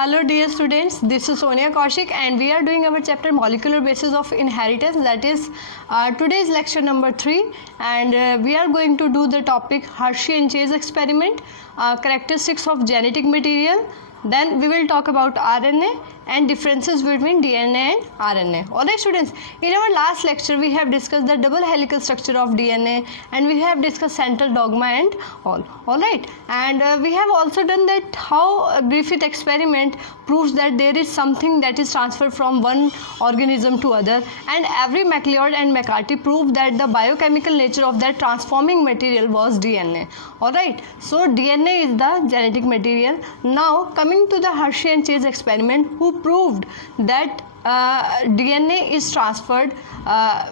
Hello dear students, this is Sonia Kaushik and we are doing our chapter molecular basis of inheritance, that is today's lecture number 3 and we are going to do the topic Hershey and Chase experiment, characteristics of genetic material. Then we will talk about RNA and differences between DNA and RNA. Alright students, in our last lecture we have discussed the double helical structure of DNA and we have discussed central dogma and all. Alright, and we have also done that how a Griffith experiment proves that there is something that is transferred from one organism to other, and every MacLeod and McCarthy proved that the biochemical nature of that transforming material was DNA. Alright, so DNA is the genetic material. Now coming to the Hershey and Chase experiment, who proved that DNA is transferred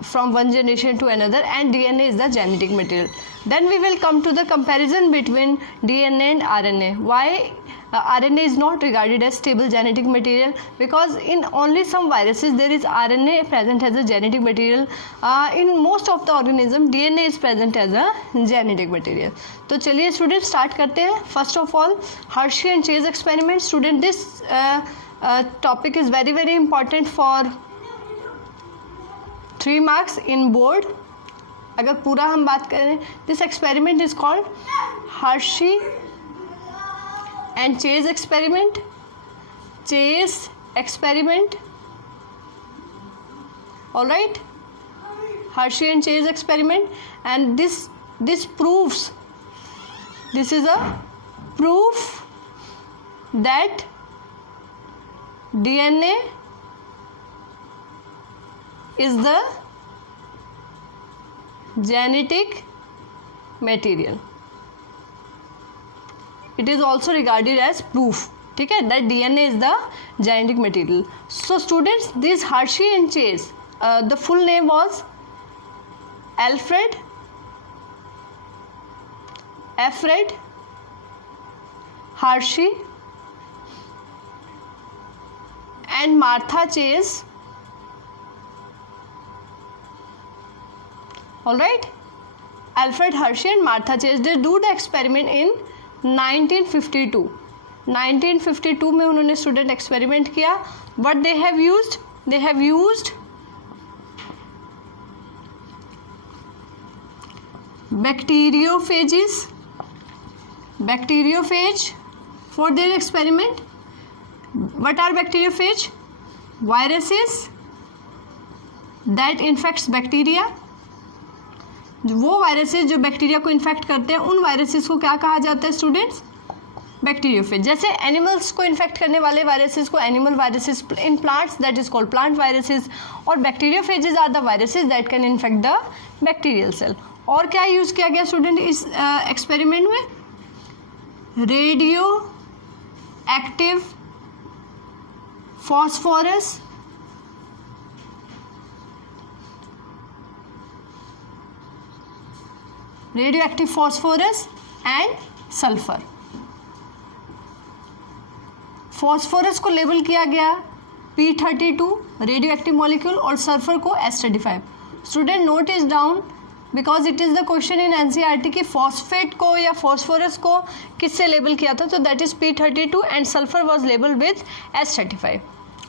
from one generation to another and DNA is the genetic material. Then we will come to the comparison between DNA and RNA. Why RNA is not regarded as stable genetic material? Because in only some viruses there is RNA present as a genetic material. In most of the organism DNA is present as a genetic material. तो चलिए student start करते हैं. First of all Hershey and Chase experiment. Student this topic is very very important for 3 marks in board. अगर पूरा हम बात करें, this experiment is called Hershey and Chase experiment. Chase experiment. All right, Hershey and Chase experiment, and this proves, this is a proof that DNA is the genetic material. It is also regarded as proof, ठीक है, that DNA is the genetic material. So students, this Hershey and Chase, the full name was Alfred Hershey and Martha Chase. Alright, Alfred Hershey and Martha Chase, they do the experiment in 1952. 1952 में उन्होंने student experiment किया. What they have used? They have used bacteriophages for their experiment. What are bacteriophage? Viruses that infects bacteria. वो viruses जो bacteria को infect करते हैं, उन viruses को क्या कहा जाता है स्टूडेंट्स? बैक्टीरियोफेज. जैसे एनिमल्स को इन्फेक्ट करने वाले वायरसेस को animal viruses, in plants that is called plant viruses, और bacteriophages are the viruses that can infect the bacterial cell. और क्या यूज़ किया गया स्टूडेंट इस एक्सपेरिमेंट में? Radioactive phosphorus, radioactive phosphorus and sulfur. phosphorus को label किया गया P32 रेडियोएक्टिव मॉलिक्यूल और सल्फर को S35. Student note is down because it is the question in NCERT कि फॉस्फेट को या फॉस्फोरस को किससे लेबल किया था, तो that is P32 and sulphur was label with S35.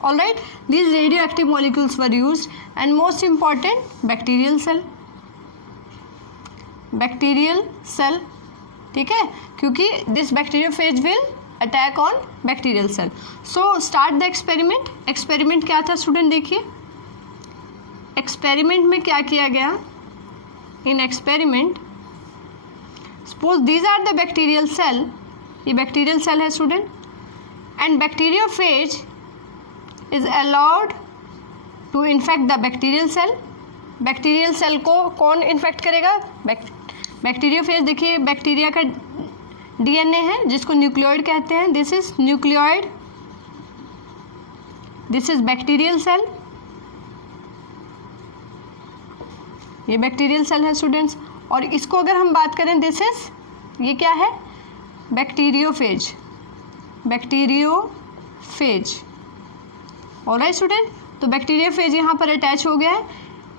Alright, these radioactive molecules were used, and most important, bacterial cell, ठीक है, क्योंकि this bacteriophage will attack on bacterial cell. So start the experiment. experiment क्या था student? देखिए experiment में क्या किया गया. in experiment, suppose these are the bacterial cell, ये bacterial cell है student, and bacteriophage is allowed to infect the bacterial cell. Bacterial cell को कौन इन्फेक्ट करेगा? बैक्टीरियोफेज. देखिए बैक्टीरिया का डीएनए है जिसको न्यूक्लियोइड कहते हैं. This is nucleoid, this is bacterial cell. ये बैक्टीरियल सेल है स्टूडेंट्स. और इसको अगर हम बात करें, दिस इज, ये क्या है? बैक्टीरियोफेज. ऑलराइट स्टूडेंट, तो बैक्टीरियोफेज यहाँ पर अटैच हो गया है.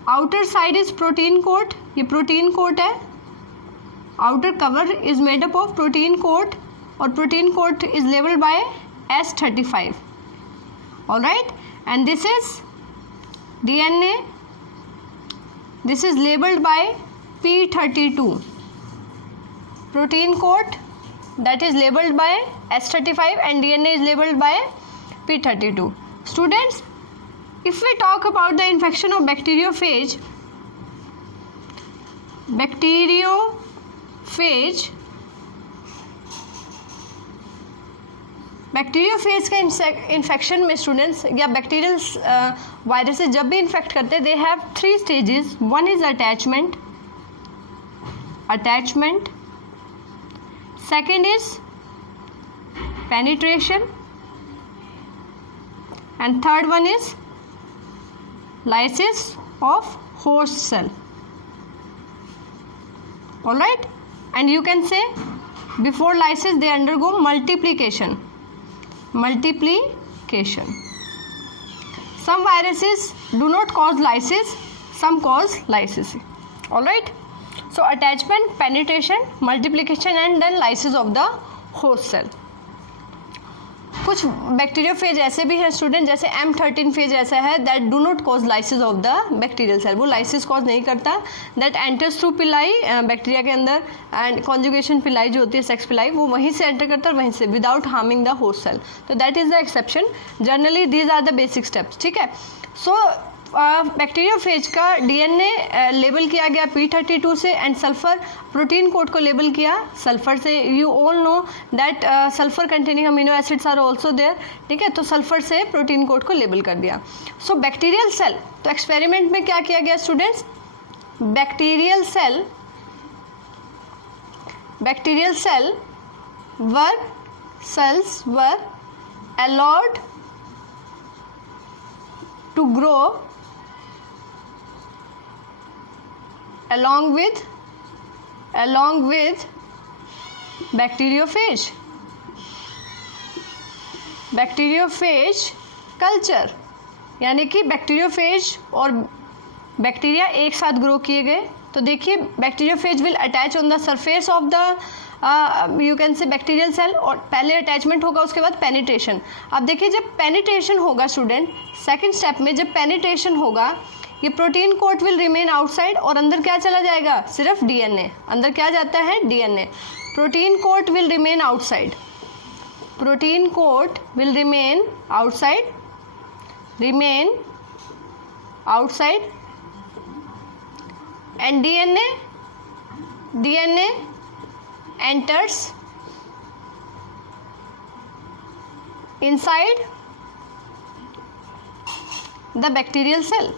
Outer side is protein coat, ये प्रोटीन कोट है. Outer cover is made up of protein coat और protein coat is labelled by S35. All right, and this is DNA. This is labeled by P32. Protein coat that is labeled by S35 and DNA is labeled by P32. Students, if we talk about the infection of bacteriophage का infection में students या bacterial viruses जब भी infect करते हैं, they have 3 stages. One is attachment, second is penetration and third one is lysis of host cell. All right, and you can say before lysis they undergo multiplication. Some viruses do not cause lysis, some cause lysis. All right, so attachment, penetration, multiplication and then lysis of the host cell. कुछ bacteriophage ऐसे भी हैं student, जैसे M13 phage ऐसा है that do not cause lysis of the bacterial cell. वो lysis cause नहीं करता, that enters through pili bacteria के अंदर, एंड कॉन्जुगेशन पिलाई जो होती है, सेक्स पिलाई, वो वहीं से एंटर करता है, वहीं से without harming the host cell. तो that is the exception. Generally these are the basic steps. ठीक है, सो बैक्टीरियोफेज का डीएनए लेबल किया गया P32 से एंड सल्फर प्रोटीन कोड को लेबल किया सल्फर से. You all know that sulphur containing amino acids are also there. ठीक है, तो सल्फर से प्रोटीन कोड को लेबल कर दिया. सो बैक्टीरियल सेल, तो एक्सपेरिमेंट में क्या किया गया students, bacterial cell were allowed to grow along with bacteriophage culture, यानी कि बैक्टीरियोफेज और बैक्टीरिया एक साथ ग्रो किए गए. तो देखिए bacteriophage will attach on the surface of the you can say bacterial cell, और पहले अटैचमेंट होगा, उसके बाद पेनिट्रेशन. अब देखिए जब पेनिट्रेशन होगा स्टूडेंट, सेकंड स्टेप में जब पेनिट्रेशन होगा, ये protein coat will remain outside और अंदर क्या चला जाएगा, सिर्फ डीएनए. अंदर क्या जाता है, DNA. Protein coat will remain outside, and DNA enters inside the bacterial cell.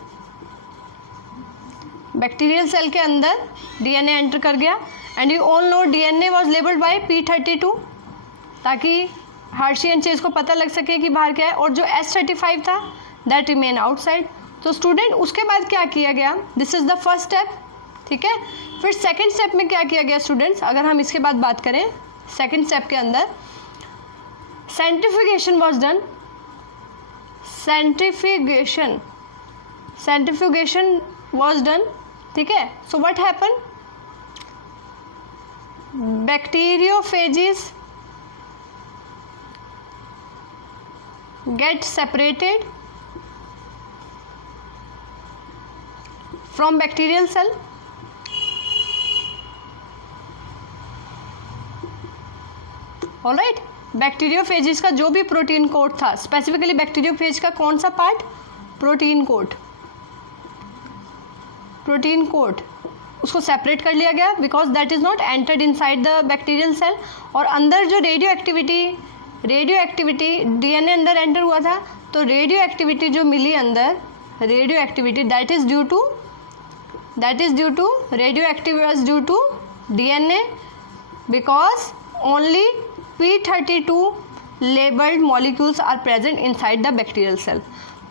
Bacterial cell के अंदर डीएनए एंटर कर गया, and you all know DNA was labelled by P32 ताकि हर्शी एंड चेज को पता लग सके कि बाहर क्या है, और जो S35 था दैट रिमेन आउटसाइड. तो स्टूडेंट उसके बाद क्या किया गया, this is the first step. ठीक है, फिर सेकंड स्टेप में क्या किया गया स्टूडेंट्स, अगर हम इसके बाद बात करें सेकंड स्टेप के अंदर centrifugation was done. Centrifugation was done. ठीक है, so what happen, bacteriophages get separated from bacterial cell. All right, bacteriophages का जो भी प्रोटीन कोड था, स्पेसिफिकली बैक्टीरियोफेज का कौन सा पार्ट, प्रोटीन कोड, उसको सेपरेट कर लिया गया because that is not entered inside the bacterial cell. और अंदर जो रेडियो एक्टिविटी डीएनए अंदर एंटर हुआ था, तो रेडियो एक्टिविटी जो मिली अंदर, radio activity that is due to DNA because only P32 labelled molecules are present inside the bacterial cell.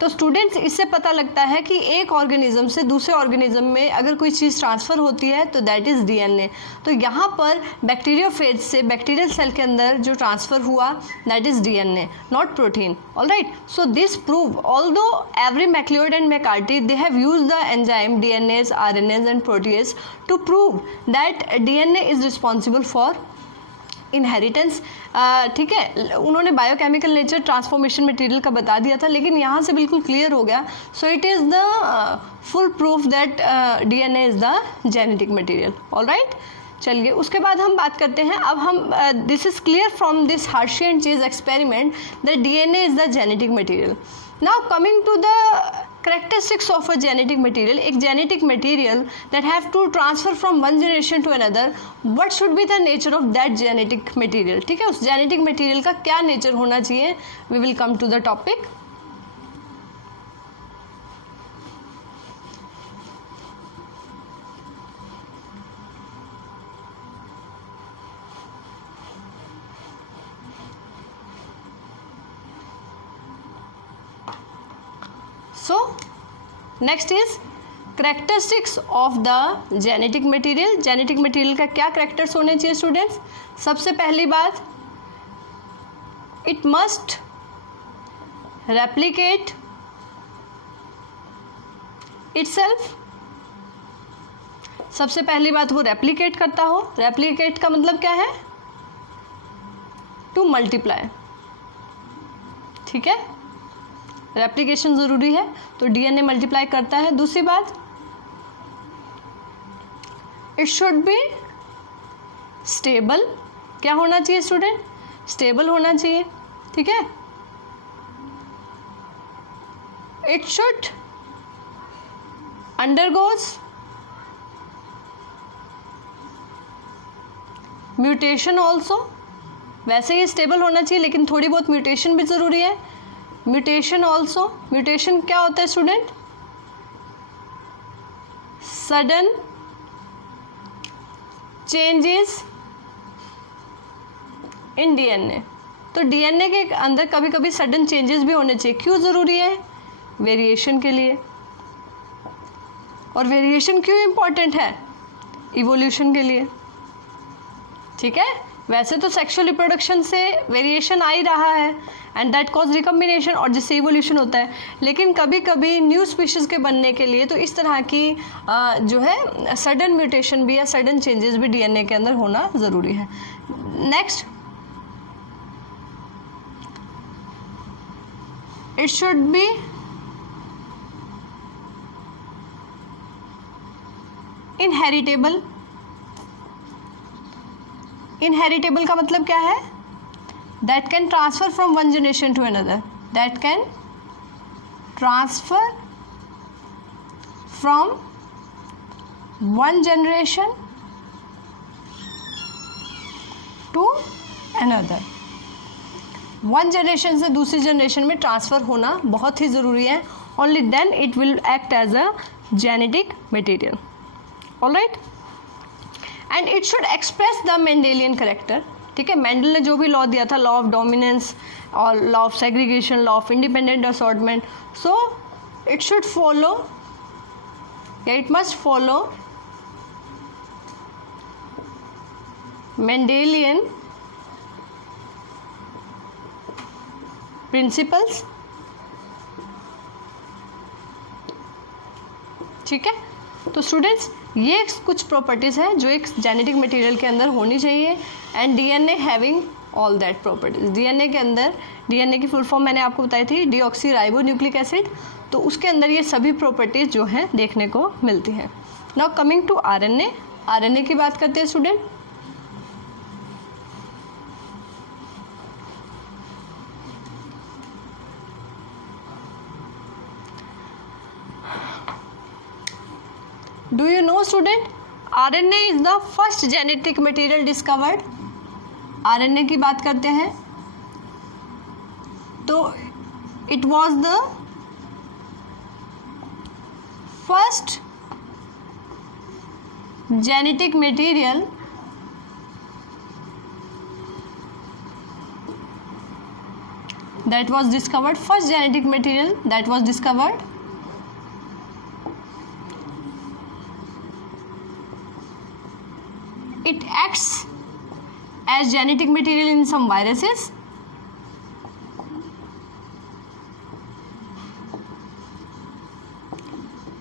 तो स्टूडेंट्स इससे पता लगता है कि एक ऑर्गेनिज्म से दूसरे ऑर्गेनिज्म में अगर कोई चीज़ ट्रांसफ़र होती है तो दैट इज़ डीएनए. तो यहाँ पर बैक्टीरियोफेज से बैक्टीरियल सेल के अंदर जो ट्रांसफ़र हुआ that is DNA, not protein. Alright, so this prove although Avery MacLeod and McCarty they have used the enzyme DNase, RNase and protease to prove that DNA is responsible for inheritance, ठीक है, उन्होंने biochemical nature transformation material का बता दिया था, लेकिन यहाँ से बिल्कुल क्लियर हो गया. So it is the full proof that DNA is the genetic material. Alright, चलिए उसके बाद हम बात करते हैं. अब हम this is clear from this Hershey and Chase experiment that DNA is the genetic material. Now coming to the characteristics of a genetic material, एक genetic material that have to transfer from one generation to another, what should be the nature of that genetic material. ठीक है, उस genetic material का क्या nature होना चाहिए, we will come to the topic. So next is characteristics of the genetic material. genetic material का क्या characters होने चाहिए students? सबसे पहली बात, it must replicate itself. सबसे पहली बात वो replicate करता हो. replicate का मतलब क्या है? to multiply. ठीक है, रेप्लिकेशन ज़रूरी है, तो DNA मल्टीप्लाई करता है. दूसरी बात, इट शुड बी स्टेबल. क्या होना चाहिए स्टूडेंट? स्टेबल होना चाहिए. ठीक है, it should undergoes mutation also. वैसे ही स्टेबल होना चाहिए, लेकिन थोड़ी बहुत म्यूटेशन भी ज़रूरी है. म्यूटेशन ऑल्सो, म्यूटेशन क्या होता है student? Sudden changes in DNA. तो DNA के अंदर कभी कभी सडन चेंजेस भी होने चाहिए. क्यों ज़रूरी है? वेरिएशन के लिए. और वेरिएशन क्यों इम्पॉर्टेंट है? इवोल्यूशन के लिए. ठीक है, वैसे तो सेक्सुअल रिप्रोडक्शन से वेरिएशन आ ही रहा है एंड दैट कॉज रिकम्बिनेशन, और जिससे इवोल्यूशन होता है. लेकिन कभी कभी न्यू स्पीशीज़ के बनने के लिए तो इस तरह की जो है सडन म्यूटेशन भी या सडन चेंजेस भी DNA के अंदर होना ज़रूरी है. Next, it should be inheritable. Inheritable का मतलब क्या है? That can transfer from one generation to another. That can transfer from one generation to another. One generation से दूसरी जनरेशन में ट्रांसफ़र होना बहुत ही ज़रूरी है. Only then it will act as a genetic material. Alright, and it should express the Mendelian character. ठीक है, मेंडल ने जो भी लॉ दिया था, लॉ ऑफ डोमिनेंस और law of segregation, law of independent assortment, so it should follow या it must follow Mendelian principles. ठीक है, तो स्टूडेंट्स ये कुछ प्रॉपर्टीज़ हैं जो एक जेनेटिक मटेरियल के अंदर होनी चाहिए. And DNA having all that properties. DNA के अंदर, DNA की फुल फॉर्म मैंने आपको बताई थी, डीऑक्सी राइबो न्यूक्लिक एसिड. तो उसके अंदर ये सभी प्रॉपर्टीज़ जो हैं देखने को मिलती हैं. Now coming to RNA. RNA की बात करते हैं student. Do you know student, RNA is the first genetic material discovered. RNA की बात करते हैं तो it was the first genetic material that was discovered. First genetic material that was discovered. It acts as genetic material in some viruses.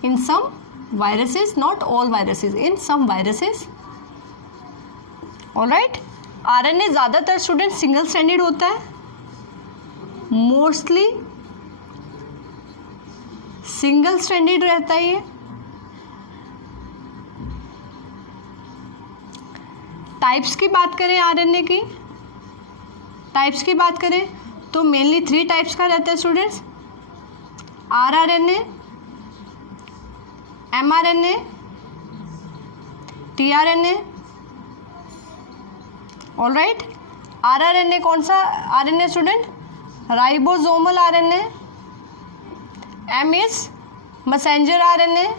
In some viruses, not all viruses, in some viruses. All right. RNA ज़्यादातर student single stranded होता है, mostly single stranded रहता है ये। Types की बात करें RNA की, टाइप्स की बात करें तो मेनली 3 टाइप्स का रहता है students, rRNA, mRNA, tRNA. Alright, rRNA कौन सा RNA student? Ribosomal RNA. M is messenger RNA.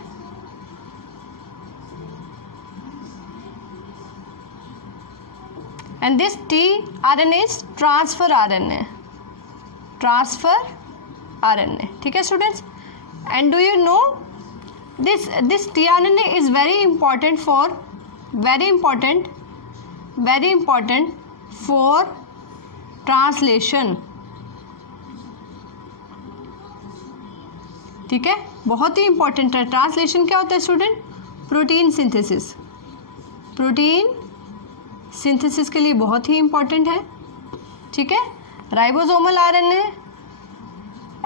and this tRNA is transfer RNA, transfer RNA. ठीक है students, and do you know this tRNA is very important for translation. ठीक है, बहुत ही important है। Translation क्या होता है student? Protein synthesis, protein synthesis के लिए बहुत ही इंपॉर्टेंट है। ठीक है, ribosomal RNA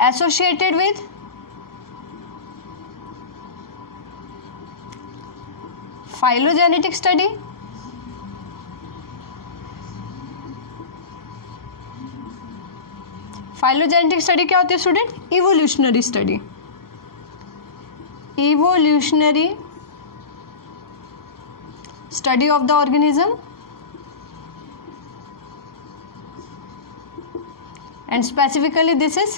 associated with phylogenetic study, phylogenetic study क्या होती है student? Evolutionary study, evolutionary study of the organism, and specifically this is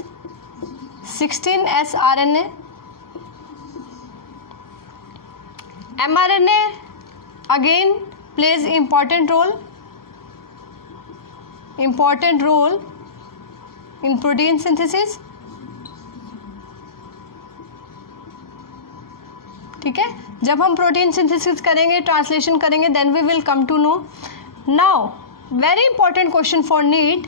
16S RNA. mRNA again plays important role in protein synthesis. ठीक है, जब हम प्रोटीन सिंथेसिस करेंगे, translation करेंगे, then we will come to know. Now very important question for NEET,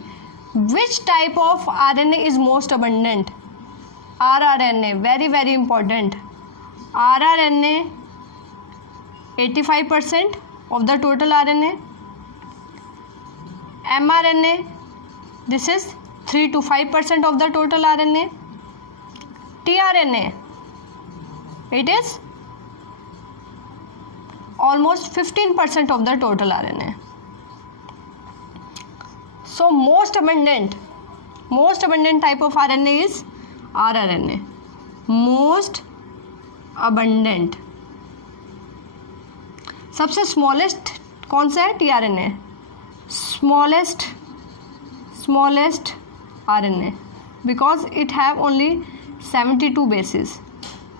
which type of RNA is most abundant? rRNA, very important. rRNA 85% of the total RNA. mRNA, this is 3 to 5% of the total RNA. tRNA, it is almost 15% of the total RNA. So most abundant type of RNA is rRNA, most abundant. सबसे smallest कौन सा है? tRNA, smallest RNA because it have only 72 bases.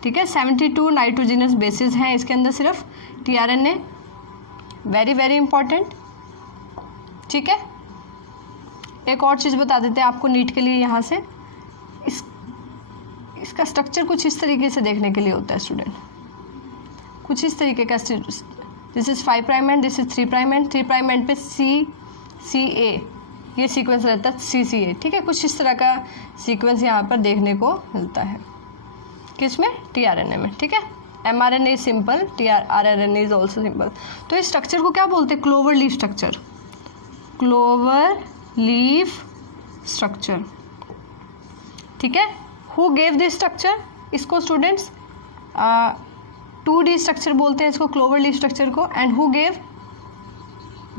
ठीक है, 72 nitrogenous basis हैं इसके अंदर सिर्फ tRNA, वेरी इंपॉर्टेंट. ठीक है, एक और चीज़ बता देते हैं आपको नीट के लिए यहाँ से, इसका स्ट्रक्चर कुछ इस तरीके से देखने के लिए होता है स्टूडेंट, कुछ इस तरीके का. This is 5 prime and this is 3 prime and 3 prime and पे CCA ये सीक्वेंस रहता है, CCA. ठीक है, कुछ इस तरह का सीक्वेंस यहाँ पर देखने को मिलता है किसमें? tRNA में. ठीक है, mRNA is simple, rRNA is also simple. तो इस स्ट्रक्चर को क्या बोलते हैं? Clover leaf structure, clover leaf structure. ठीक है, हु गेव दिस स्ट्रक्चर? इसको स्टूडेंट्स 2D स्ट्रक्चर बोलते हैं इसको, क्लोवर लीफ स्ट्रक्चर को. And who gave?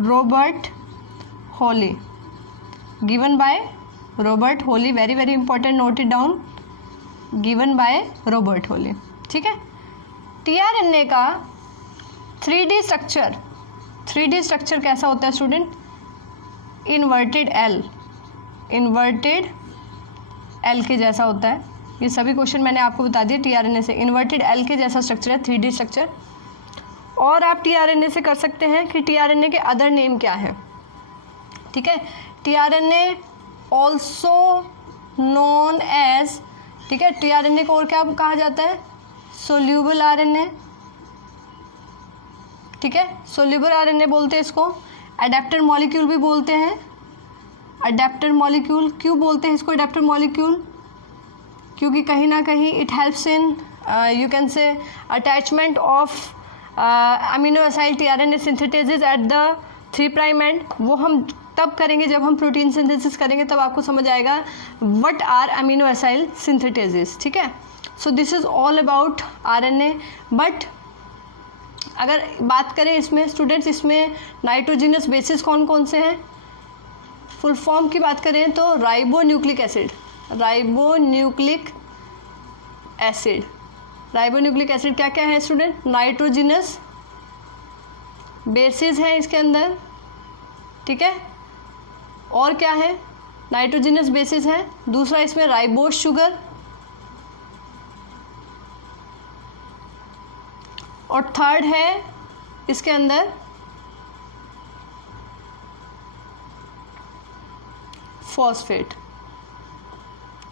Robert Holley, given by Robert Holley. Very important, note it down, given by Robert Holley. ठीक है, tRNA का 3D स्ट्रक्चर कैसा होता है स्टूडेंट? इन्वर्टेड एल के जैसा होता है. ये सभी क्वेश्चन मैंने आपको बता दिए tRNA से. इन्वर्टेड एल के जैसा स्ट्रक्चर है, 3D स्ट्रक्चर. और आप tRNA से कर सकते हैं कि tRNA के अदर नेम क्या है. ठीक है, tRNA ऑल्सो नोन एज, ठीक है, tRNA को और क्या कहा जाता है? Soluble RNA. ठीक है, सोल्यूबल RNA बोलते हैं इसको. एडेप्टर मॉलिक्यूल भी बोलते हैं. एडेप्टर मॉलिक्यूल क्यों बोलते हैं इसको एडेप्टर मॉलिक्यूल? क्योंकि कहीं ना कहीं it helps in you can से attachment of amino acid tRNA synthesis at the 3' and, वो हम तब करेंगे जब हम प्रोटीन सिंथेसिस करेंगे, तब आपको समझ आएगा व्हाट आर अमीनो एसाइल सिंथेटेजेस, ठीक है। सो this is all about RNA. But अगर बात करें इसमें स्टूडेंट्स, इसमें नाइट्रोजिनस बेसिस कौन कौन से हैं, फुल फॉर्म की बात करें तो ribonucleic acid, ribonucleic acid, ribonucleic acid क्या क्या है स्टूडेंट, नाइट्रोजिनस बेसिस है इसके अंदर, ठीक है। और क्या है, नाइट्रोजिनस बेसिस है। दूसरा इसमें राइबोस शुगर, और थर्ड है इसके अंदर फॉस्फेट,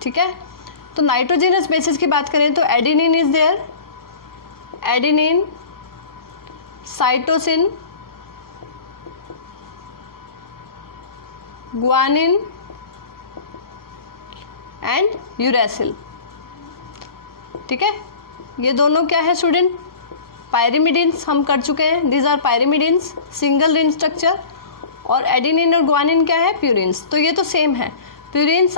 ठीक है। तो नाइट्रोजिनस बेसिस की बात करें तो adenine is there, adenine, cytosine, guanine and uracil, ठीक है। ये दोनों क्या है स्टूडेंट, पायरिमिडिन्स हम कर चुके हैं, these are pyrimidines, single ring structure. और एडेनिन और ग्वानिन क्या है, प्यूरिन्स। तो ये तो सेम है, purines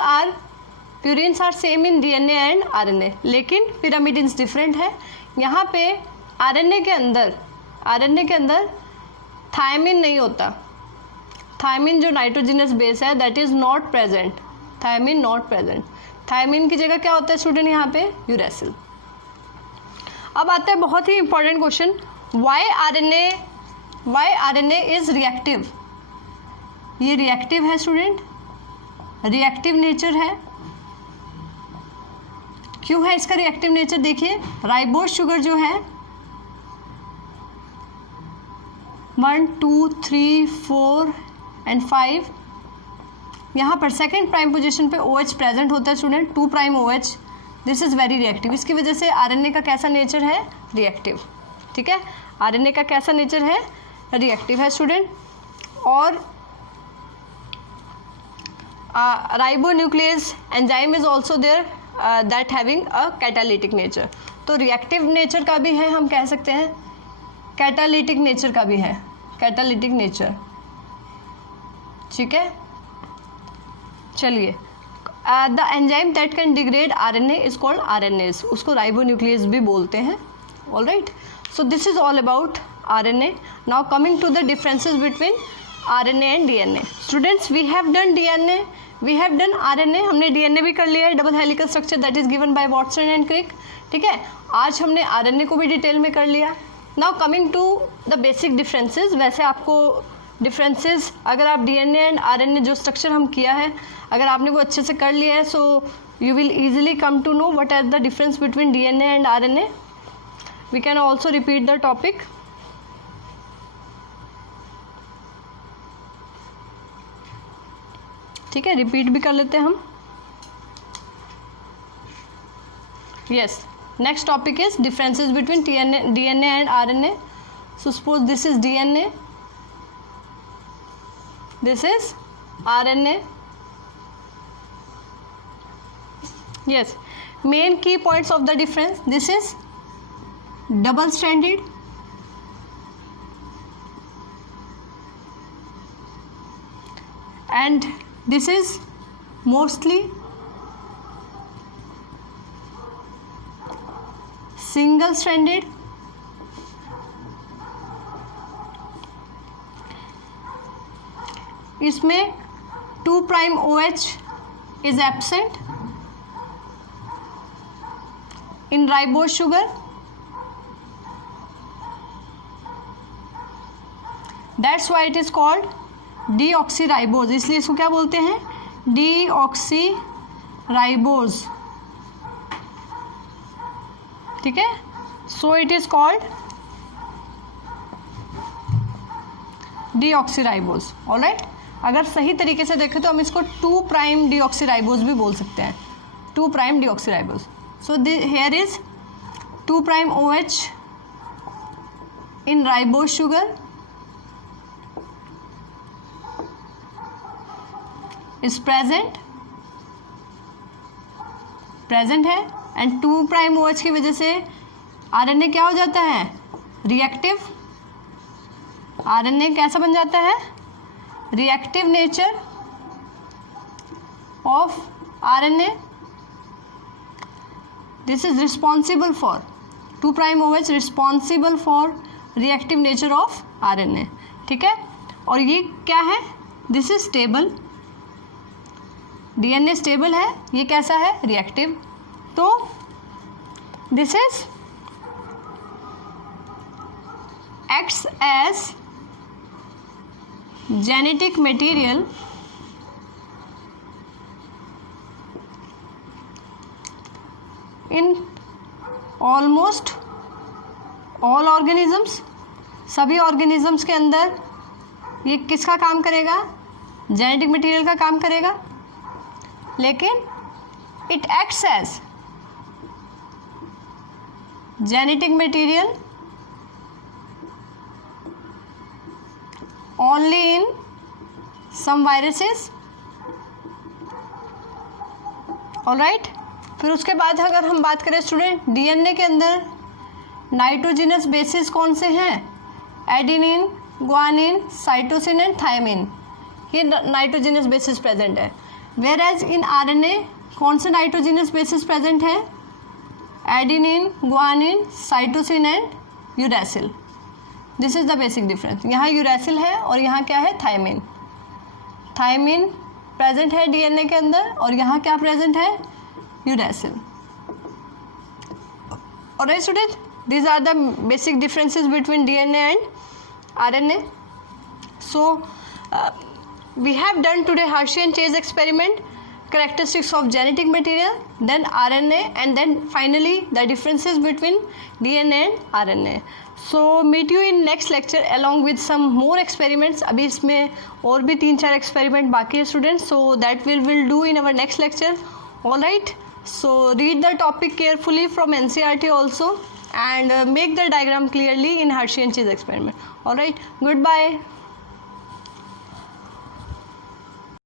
are same in DNA and RNA, लेकिन पिरामिडिन्स डिफरेंट है। यहाँ पे आरएनए के अंदर थायमिन नहीं होता, थायमिन जो नाइट्रोजिनस बेस है that is not present, thymine not present. Thymine की जगह क्या होता है स्टूडेंट यहाँ पे, यूरेसिल। अब आता है बहुत ही important question, why RNA is reactive. ये रिएक्टिव है स्टूडेंट, रिएक्टिव नेचर है। क्यों है इसका रिएक्टिव नेचर, देखिए राइबोस शुगर जो है 1 2 3 4 एंड 5, यहाँ पर सेकेंड प्राइम पोजीशन पे OH प्रेजेंट होता है student, 2' OH, this is very reactive. इसकी वजह से आरएनए का कैसा नेचर है, रिएक्टिव, ठीक है। आरएनए का कैसा नेचर है, रिएक्टिव है स्टूडेंट। और ribonuclease enzyme is also there that having a catalytic nature. तो रिएक्टिव नेचर का भी है, हम कह सकते हैं कैटालिटिक नेचर का भी है, कैटालिटिक नेचर, ठीक है। चलिए, the enzyme that can degrade RNA is called RNase, उसको राइबोन्यूक्लियस भी बोलते हैं, all right. So this is all about RNA. Now coming to the differences between RNA and DNA. Students, we have done DNA, we have done RNA, हमने DNA भी कर लिया है, double helical structure that is given by Watson and Crick, ठीक है। आज हमने RNA को भी डिटेल में कर लिया। Now coming to the basic differences. वैसे आपको डिफरेंसेस, अगर आप डीएनए एंड आरएनए जो स्ट्रक्चर हम किया है, अगर आपने वो अच्छे से कर लिया है, so you will easily come to know what are the difference between DNA and RNA. We can also repeat the topic. ठीक है, रिपीट भी कर लेते हैं हम। Yes, next topic is differences between DNA and RNA. So suppose this is DNA, this is RNA. Yes, main key points of the difference, this is double stranded, and this is mostly single stranded. इसमें 2' OH is absent in ribose sugar. That's why it is called deoxyribose. इसलिए इसको क्या बोलते हैं, deoxyribose, ठीक है। So it is called deoxyribose, all right. अगर सही तरीके से देखें तो हम इसको 2' deoxyribose भी बोल सकते हैं, 2' deoxyribose. So here is 2' OH in ribose sugar is present है, एंड 2' OH की वजह से आरएनए क्या हो जाता है, रिएक्टिव, आरएनए कैसा बन जाता है, reactive nature of RNA, this is responsible for 2' OH responsible for reactive nature of RNA, ठीक है। और ये क्या है, this is stable, DNA stable है, ये कैसा है, रिएक्टिव। तो this is acts as genetic material in almost all organisms, सभी ऑर्गेनिजम्स के अंदर ये किसका काम करेगा, जेनेटिक मटेरियल का काम करेगा। लेकिन it acts as genetic material only in some viruses, alright। फिर उसके बाद अगर हम बात करें स्टूडेंट, डीएनए के अंदर नाइट्रोजिनस बेसिस कौन से हैं, adenine, guanine, cytosine and thymine, ये नाइट्रोजिनस बेसिस प्रेजेंट है। वेयर एज इन आरएनए कौन से नाइट्रोजिनस बेसिस प्रेजेंट है, adenine, guanine, cytosine and uracil. This is the basic difference. यहाँ यूरैसिल है और यहाँ क्या है, थायमिन। थायमिन प्रेजेंट है डीएनए के अंदर और यहाँ क्या प्रेजेंट है, uracil. Alright student, these are the basic differences between DNA and RNA. So we have done today Hershey and Chase experiment, characteristics of genetic material, then RNA, and then finally the differences between DNA and RNA. So meet you in next lecture along with some more experiments. अभी इसमें और भी 3-4 experiment बाकी है students, so that we'll do in our next lecture. All right, so read the topic carefully from NCERT also and make the diagram clearly in Hershey and Chase experiment. All right, goodbye.